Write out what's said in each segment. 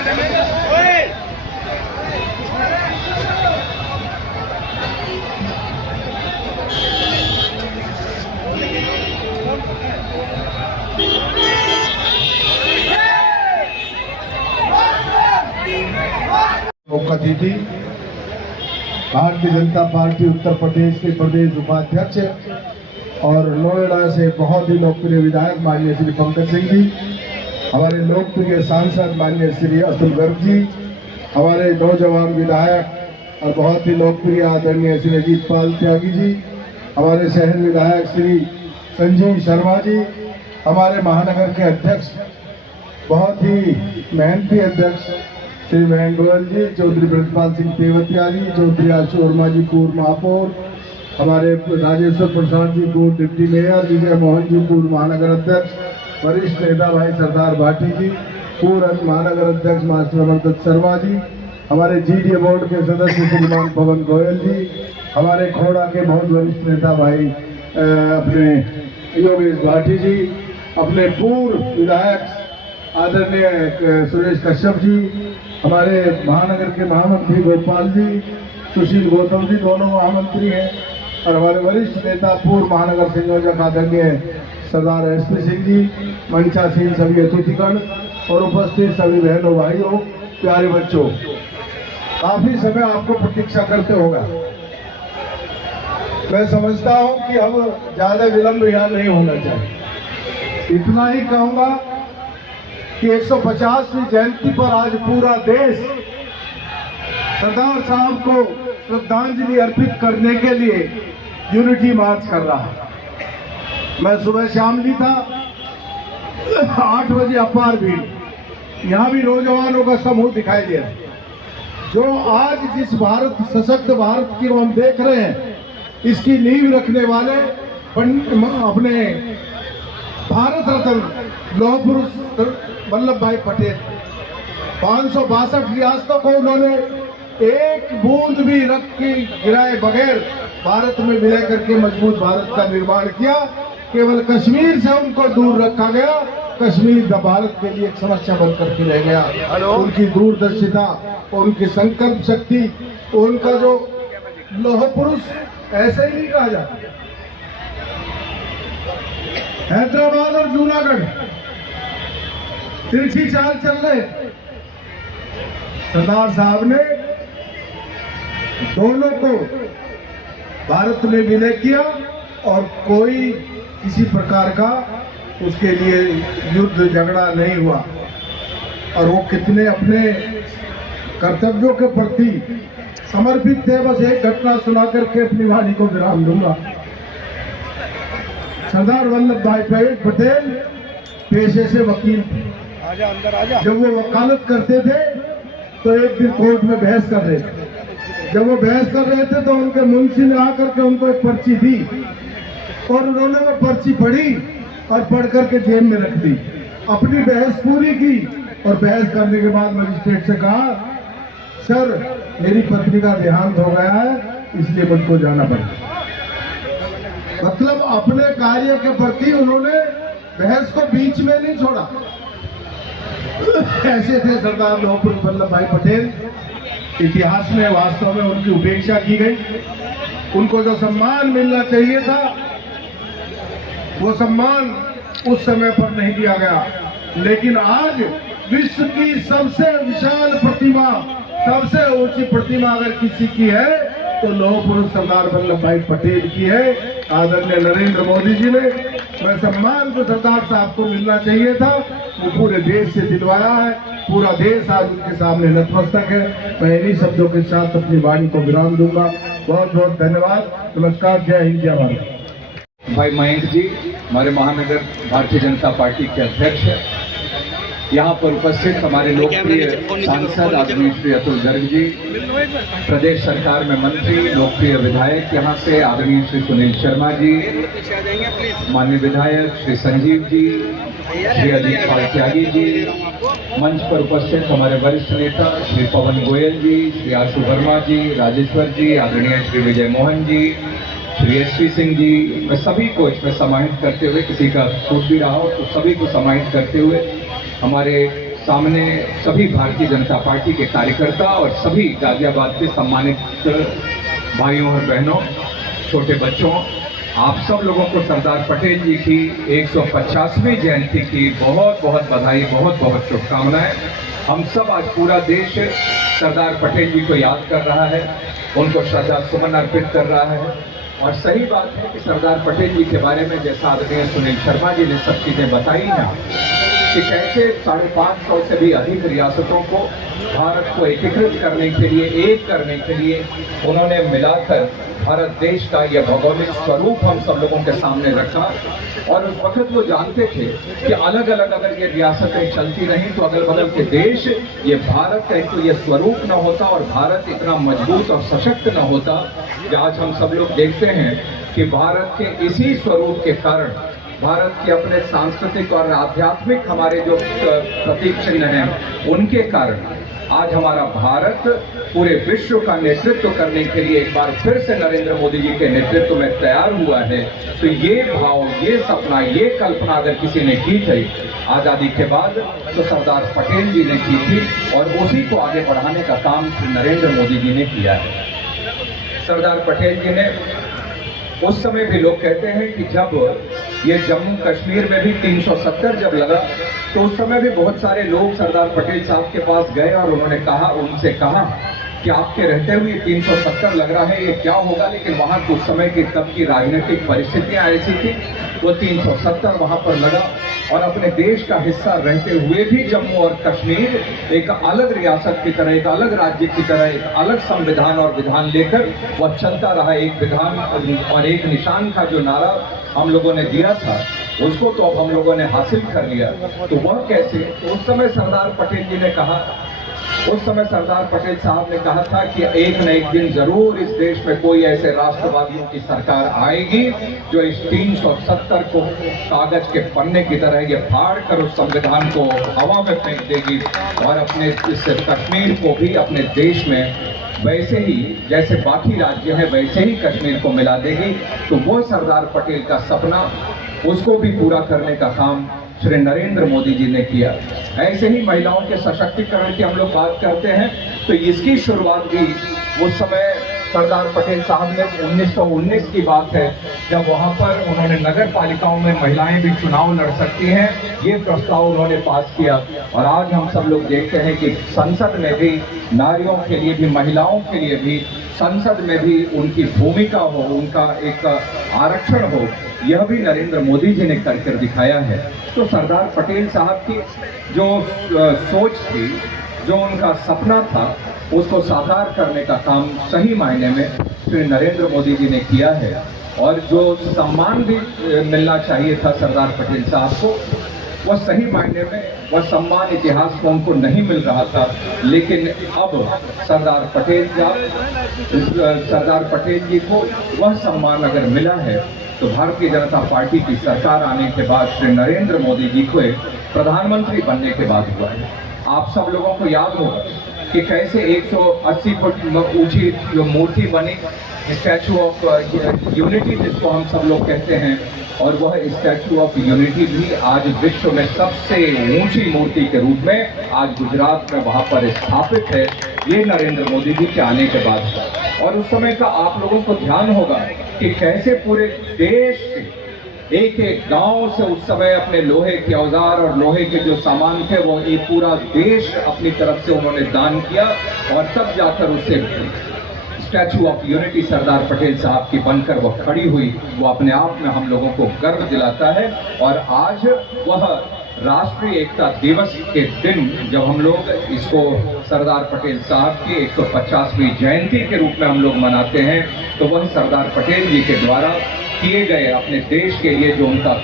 मुख्य अतिथि भारतीय जनता पार्टी उत्तर प्रदेश के प्रदेश उपाध्यक्ष और नोएडा से बहुत ही लोकप्रिय विधायक माननीय श्री पंकज सिंह जी, हमारे लोकप्रिय सांसद माननीय श्री अतुल गर्ग जी, हमारे नौजवान विधायक और बहुत ही लोकप्रिय आदरणीय श्री अजीत पाल त्यागी जी, हमारे शहर विधायक श्री संजीव शर्मा जी, हमारे महानगर के अध्यक्ष बहुत ही मेहनती अध्यक्ष श्री महेंद्र गोयल जी, चौधरी ब्रजपाल सिंह तेवतिया जी, चौधरी आशु वर्मा जी पूर्व महापौर, हमारे राजेश्वर प्रसाद जी पूर्व डिप्टी मेयर, विजय मोहन जी पूर्व महानगर अध्यक्ष, वरिष्ठ नेता भाई सरदार भाटी जी, पूर्व महानगर अध्यक्ष मास्टर अमरदत्त शर्मा जी, हमारे जीडीए बोर्ड के सदस्य श्रीमान पवन गोयल जी, हमारे खोड़ा के बहुत वरिष्ठ नेता भाई अपने योगेश भाटी जी, अपने पूर्व विधायक आदरणीय सुरेश कश्यप जी, हमारे महानगर के महामंत्री गोपाल जी, सुशील गौतम जी दोनों महामंत्री हैं, और हमारे वरिष्ठ नेता पूर्व महानगर संयोजक आदरणीय सरदार एसपी सिंह जी, मंचासीन सभी अतिथिगण और उपस्थित सभी बहनों भाइयों प्यारे बच्चों, काफी समय आपको प्रतीक्षा करते होगा। मैं समझता हूं कि अब ज्यादा विलंब यहाँ नहीं होना चाहिए। इतना ही कहूंगा कि 150वीं जयंती पर आज पूरा देश सरदार साहब को श्रद्धांजलि अर्पित करने के लिए यूनिटी मार्च कर रहा है। मैं सुबह शामली था, 8 बजे अपार भीड़, यहाँ भी नौजवानों का समूह दिखाई दे रहा है। जो आज जिस भारत सशक्त भारत की हम देख रहे हैं, इसकी नींव रखने वाले अपने भारत रत्न लौह पुरुष वल्लभ भाई पटेल, 562 रियासतों को उन्होंने एक बूंद भी रक्त की गिराए बगैर भारत में विलय करके मजबूत भारत का निर्माण किया। केवल कश्मीर से उनको दूर रखा गया, कश्मीर भारत के लिए एक समस्या बन करके रह गया। उनकी दूरदर्शिता और उनकी संकल्प शक्ति, उनका जो लौह पुरुष ऐसे ही नहीं कहा जाता। हैदराबाद और जूनागढ़ तिरछी चाल चल रहे, सरदार साहब ने दोनों को भारत में विलय किया और कोई किसी प्रकार का उसके लिए युद्ध झगड़ा नहीं हुआ, और वो कितने अपने कर्तव्यों के प्रति समर्पित थे। बस एक घटना सुना करके अपनी वाणी को विराम दूंगा। सरदार वल्लभ भाई पटेल पेशे से वकील थे। जब वो वकालत करते थे तो एक दिन कोर्ट में बहस कर रहे थे। जब वो बहस कर रहे थे तो उनके मुंशी ने आकर के उनको एक पर्ची दी और उन्होंने वो पर्ची पढ़ी और पढ़ करके जेब में रख दी। अपनी बहस पूरी की और बहस करने के बाद मजिस्ट्रेट से कहा, सर मेरी पत्नी का देहांत हो गया है, इसलिए मुझको जाना पड़ा। मतलब अपने कार्य के प्रति उन्होंने बहस को बीच में नहीं छोड़ा। ऐसे थे सरदार लौह पुरुष वल्लभ भाई पटेल। इतिहास में वास्तव में उनकी उपेक्षा की गई। उनको जो सम्मान मिलना चाहिए था वो सम्मान उस समय पर नहीं दिया गया। लेकिन आज विश्व की सबसे विशाल प्रतिमा, सबसे ऊंची प्रतिमा अगर किसी की है तो लौह पुरुष सरदार वल्लभ भाई पटेल की है, आदरणीय नरेंद्र मोदी जी ने। मैं सम्मान जो सरदार साहब को मिलना चाहिए था वो पूरे देश से दिलवाया है। पूरा देश आज उनके सामने नतमस्तक है। मैं इन्हीं शब्दों के साथ अपनी वाणी को विराम दूंगा। बहुत बहुत धन्यवाद। नमस्कार। जय हिंद, जय भारत। भाई मयंक जी हमारे महानगर भारतीय जनता पार्टी के अध्यक्ष है। यहाँ पर उपस्थित हमारे लोकप्रिय सांसद आदरणीय श्री अतुल गर्ग जी, प्रदेश सरकार में मंत्री, लोकप्रिय विधायक यहाँ से आदरणीय श्री सुनील शर्मा जी, माननीय विधायक श्री संजीव जी, श्री अजीत पाल त्यागी जी, मंच पर उपस्थित हमारे वरिष्ठ नेता श्री पवन गोयल जी, श्री आशु वर्मा जी, राजेश्वर जी, आदरणीय श्री विजय मोहन जी, श्री एसपी सिंह जी, मैं सभी को इसमें समाहित करते हुए, किसी का छूट भी रहा हो तो सभी को समाहित करते हुए हमारे सामने सभी भारतीय जनता पार्टी के कार्यकर्ता और सभी गाजियाबाद के सम्मानित भाइयों और बहनों, छोटे बच्चों, आप सब लोगों को सरदार पटेल जी की 150वीं जयंती की बहुत बहुत बधाई, बहुत बहुत शुभकामनाएं। हम सब आज पूरा देश सरदार पटेल जी को याद कर रहा है, उनको श्रद्धा सुमन अर्पित कर रहा है। और सही बात है कि सरदार पटेल जी के बारे में जैसा आदरणीय सुनील शर्मा जी ने सब चीज़ें बताई ना, कि कैसे 550 से भी अधिक रियासतों को भारत को एकीकृत करने के लिए, एक करने के लिए उन्होंने मिलाकर भारत देश का यह भौगोलिक स्वरूप हम सब लोगों के सामने रखा। और उस वक्त वो जानते थे कि अलग अलग अगर ये रियासतें चलती रहीं तो अगल बगल के देश, ये भारत का एक तो ये स्वरूप न होता और भारत इतना मजबूत और सशक्त न होता कि आज हम सब लोग देखते हैं कि भारत के इसी स्वरूप के कारण, भारत के अपने सांस्कृतिक और आध्यात्मिक हमारे जो प्रतीक चिन्ह हैं, उनके कारण आज हमारा भारत पूरे विश्व का नेतृत्व करने के लिए एक बार फिर से नरेंद्र मोदी जी के नेतृत्व में तैयार हुआ है। तो ये भाव, ये सपना, ये कल्पना अगर किसी ने की थी आज़ादी के बाद, तो सरदार पटेल जी ने की थी और उसी को आगे बढ़ाने का काम श्री नरेंद्र मोदी जी ने किया है। सरदार पटेल जी ने उस समय भी, लोग कहते हैं कि जब ये जम्मू कश्मीर में भी 370 जब लगा तो उस समय भी बहुत सारे लोग सरदार पटेल साहब के पास गए और उन्होंने कहा, उनसे कहा कि आपके रहते हुए 370 लग रहा है, ये क्या होगा। लेकिन वहाँ उस समय की तब की राजनीतिक परिस्थितियाँ ऐसी थी, वो 370 वहाँ पर लगा और अपने देश का हिस्सा रहते हुए भी जम्मू और कश्मीर एक अलग रियासत की तरह, एक अलग राज्य की तरह, एक अलग संविधान और विधान लेकर वह चलता रहा। एक विधान और एक निशान का जो नारा हम लोगों ने दिया था, उसको तो अब हम लोगों ने हासिल कर लिया। तो वह कैसे, तो उस समय सरदार पटेल जी ने कहा, उस समय सरदार पटेल साहब ने कहा था कि एक न एक दिन जरूर इस देश में कोई ऐसे राष्ट्रवादियों की सरकार आएगी जो इस 370 को कागज के पन्ने की तरह ये फाड़ कर उस संविधान को हवा में फेंक देगी और अपने इस कश्मीर को भी अपने देश में वैसे ही जैसे बाकी राज्य हैं वैसे ही कश्मीर को मिला देगी। तो वो सरदार पटेल का सपना, उसको भी पूरा करने का काम श्री नरेंद्र मोदी जी ने किया। ऐसे ही महिलाओं के सशक्तिकरण की हम लोग बात करते हैं तो इसकी शुरुआत भी उस समय सरदार पटेल साहब ने 1919 की बात है, जब वहाँ पर उन्होंने नगर पालिकाओं में महिलाएं भी चुनाव लड़ सकती हैं, ये प्रस्ताव उन्होंने पास किया। और आज हम सब लोग देखते हैं कि संसद में भी नारियों के लिए भी, महिलाओं के लिए भी संसद में भी उनकी भूमिका हो, उनका एक आरक्षण हो, यह भी नरेंद्र मोदी जी ने कर दिखाया है। तो सरदार पटेल साहब की जो सोच थी, जो उनका सपना था, उसको साकार करने का काम सही मायने में श्री नरेंद्र मोदी जी ने किया है। और जो सम्मान भी मिलना चाहिए था सरदार पटेल साहब को, वह सही मायने में वह सम्मान इतिहास में उनको नहीं मिल रहा था। लेकिन अब सरदार पटेल जी को वह सम्मान अगर मिला है तो भारतीय जनता पार्टी की सरकार आने के बाद, श्री नरेंद्र मोदी जी को प्रधानमंत्री बनने के बाद हुआ है। आप सब लोगों को याद होगा कि कैसे 180 फुट ऊंची जो मूर्ति बनी, स्टैचू ऑफ यूनिटी जिसको हम सब लोग कहते हैं, और वह स्टैचू ऑफ यूनिटी भी आज विश्व में सबसे ऊंची मूर्ति के रूप में आज गुजरात में वहाँ पर स्थापित है। ये नरेंद्र मोदी जी के आने के बाद है। और उस समय का आप लोगों को ध्यान होगा कि कैसे पूरे देश से, एक एक गांव से उस समय अपने लोहे के औजार और लोहे के जो सामान थे वो एक पूरा देश अपनी तरफ से उन्होंने दान किया और तब जाकर उससे statue of unity Sardar Patel साहब की बनकर वो खड़ी हुई। वो अपने आप में हम लोगों को गर्व दिलाता है। और आज वह राष्ट्रीय एकता दिवस के दिन जब हम लोग इसको सरदार पटेल साहब की 150वीं जयंती के रूप में हम लोग मनाते हैं, तो वह सरदार पटेल जी के द्वारा किए गए अपने देश के लिए जो उनका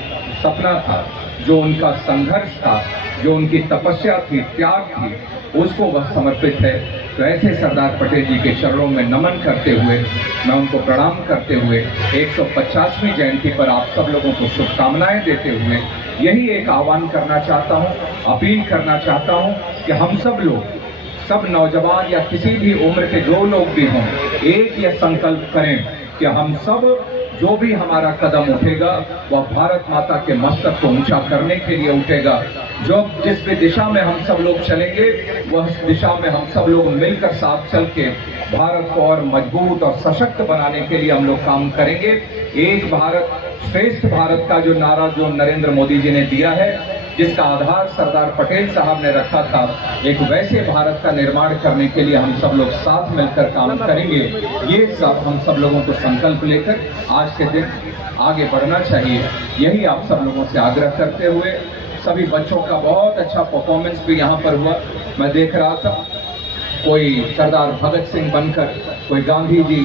सपना था, जो उनका संघर्ष था, जो उनकी तपस्या थी, त्याग थी, उसको वह समर्पित है। तो ऐसे सरदार पटेल जी के चरणों में नमन करते हुए, मैं उनको प्रणाम करते हुए 150वीं जयंती पर आप सब लोगों को शुभकामनाएं देते हुए यही एक आह्वान करना चाहता हूं, अपील करना चाहता हूं कि हम सब लोग, सब नौजवान या किसी भी उम्र के जो लोग भी हों, एक यह संकल्प करें कि हम सब जो भी हमारा कदम उठेगा वह भारत माता के मस्तक को ऊंचा करने के लिए उठेगा। जो जिस भी दिशा में हम सब लोग चलेंगे वह दिशा में हम सब लोग मिलकर साथ चल के भारत को और मजबूत और सशक्त बनाने के लिए हम लोग काम करेंगे। एक भारत श्रेष्ठ भारत का जो नारा जो नरेंद्र मोदी जी ने दिया है, जिसका आधार सरदार पटेल साहब ने रखा था, एक वैसे भारत का निर्माण करने के लिए हम सब लोग साथ मिलकर काम करेंगे। ये सब हम सब लोगों को संकल्प लेकर आज के दिन आगे बढ़ना चाहिए, यही आप सब लोगों से आग्रह करते हुए सभी बच्चों का बहुत अच्छा परफॉर्मेंस भी यहाँ पर हुआ। मैं देख रहा था कोई सरदार भगत सिंह बनकर, कोई गांधी जी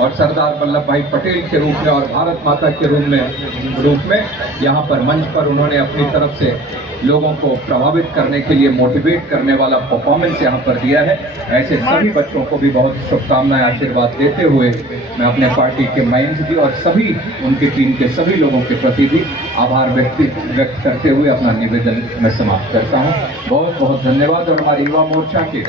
और सरदार वल्लभ भाई पटेल के रूप में और भारत माता के रूप में यहाँ पर मंच पर उन्होंने अपनी तरफ से लोगों को प्रभावित करने के लिए मोटिवेट करने वाला परफॉर्मेंस यहाँ पर दिया है। ऐसे सभी बच्चों को भी बहुत शुभकामनाएं आशीर्वाद देते हुए मैं अपने पार्टी के मयंक जी और सभी उनकी टीम के सभी लोगों के प्रति भी आभार व्यक्त करते हुए अपना निवेदन मैं समाप्त करता हूँ। बहुत बहुत धन्यवाद। और हमारे युवा मोर्चा के